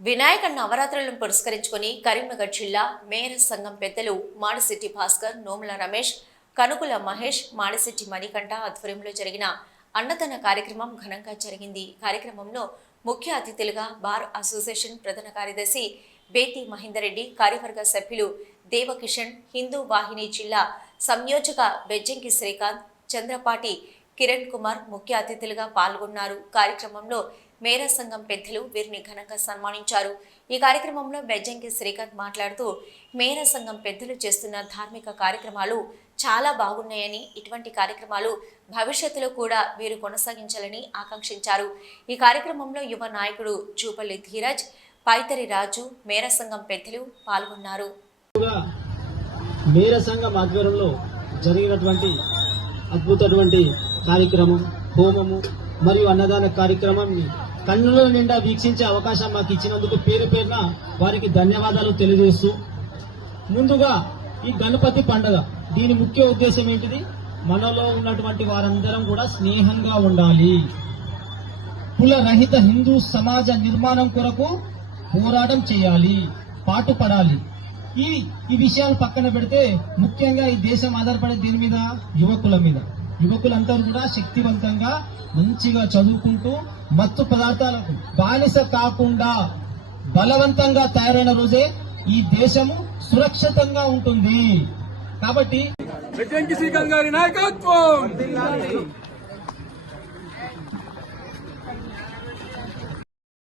వినాయక నవరాత్రులను పురస్కరించుకొని కరీంనగర్ జిల్లా మేయర్ సంఘం పెద్దలు మాడిశెట్టి భాస్కర్ నోముల రమేష్ కనుకుల మహేష్ మాడిశెట్టి మణికంఠ ఆధ్వర్యంలో జరిగిన అన్నదాన కార్యక్రమం ఘనంగా జరిగింది. కార్యక్రమంలో ముఖ్య అతిథులుగా బార్ అసోసియేషన్ ప్రధాన కార్యదర్శి బేతి మహేందర్రెడ్డి కార్యవర్గ సభ్యులు దేవకిషన్ హిందూ వాహిని జిల్లా సంయోజక బెజ్జంకి శ్రీకాంత్ చంద్రపాటి కిరణ్ కుమార్ ముఖ్య అతిథులుగా పాల్గొన్నారు. కార్యక్రమంలో మేర సంఘం పెద్దలు వీరిని ఘనంగా సన్మానించారు. ఈ కార్యక్రమంలో బెజ్జంకి శ్రీకాంత్ మాట్లాడుతూ మేర సంఘం పెద్దలు చేస్తున్న ధార్మిక కార్యక్రమాలు చాలా బాగున్నాయని ఇటువంటి కార్యక్రమాలు భవిష్యత్తులో కూడా వీరు కొనసాగించాలని ఆకాంక్షించారు. ఈ కార్యక్రమంలో యువ నాయకుడు చూపల్లి ధీరజ్ పైతరి రాజు మేర సంఘం పెద్దలు పాల్గొన్నారు. మేర సంఘం ఆధ్వర్యంలో జరిగినటువంటి అద్భుతటువంటి కార్యక్రమం హోమము మరియు అన్నదాన కార్యక్రమాన్ని కన్నుల నిండా వీక్షించే అవకాశం మాకు ఇచ్చినందుకు పేరు పేరున వారికి ధన్యవాదాలు తెలియజేస్తూ ముందుగా ఈ గణపతి పండగ. దీని ముఖ్య ఉద్దేశం ఏంటిది? మనలో ఉన్నటువంటి వారందరం కూడా స్నేహంగా ఉండాలి. కుల రహిత హిందూ సమాజ నిర్మాణం కొరకు పోరాటం చేయాలి పాటుపడాలి. ఈ ఈ విషయాలు పక్కన పెడితే ముఖ్యంగా ఈ దేశం ఆధారపడే దీని మీద? యువకుల మీద. యువకులందరూ కూడా శక్తివంతంగా మంచిగా చదువుకుంటూ మత్తు పదార్థాలకు బానిస కాకుండా బలవంతంగా తయారైన రోజే ఈ దేశము సురక్షితంగా ఉంటుంది. కాబట్టి వెంకీ శ్రీకాంత్ గారి నాయకత్వం!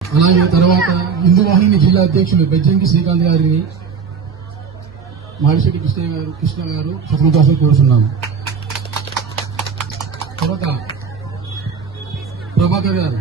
అలాగే తర్వాత హిందూ వాహిని జిల్లా అధ్యక్షులు బెజ్జంకి శ్రీకాంత్ గారిని మాడిశెట్టి కృష్ణ గారు కృష్ణ గారు సత్మదాసు కోరుతున్నాము ప్రభాకర్ గారు.